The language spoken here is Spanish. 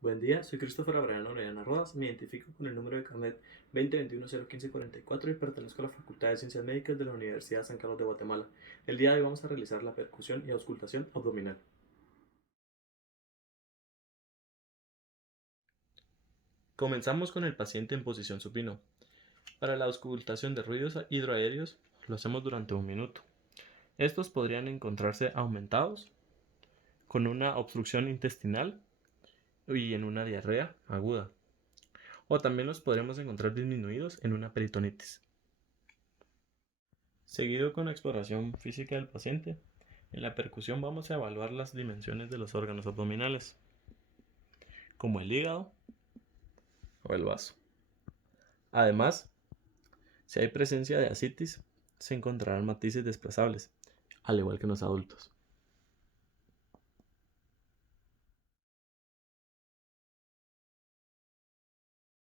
Buen día, soy Christopher Abraham Orellana Rodas, me identifico con el número de carnet 2021-01544 y pertenezco a la Facultad de Ciencias Médicas de la Universidad San Carlos de Guatemala. El día de hoy vamos a realizar la percusión y auscultación abdominal. Comenzamos con el paciente en posición supino. Para la auscultación de ruidos hidroaéreos lo hacemos durante 1 minuto. Estos podrían encontrarse aumentados con una obstrucción intestinal y en una diarrea aguda, o también los podremos encontrar disminuidos en una peritonitis. Seguido con la exploración física del paciente, en la percusión vamos a evaluar las dimensiones de los órganos abdominales, como el hígado o el vaso. Además, si hay presencia de ascitis, se encontrarán matices desplazables, al igual que en los adultos.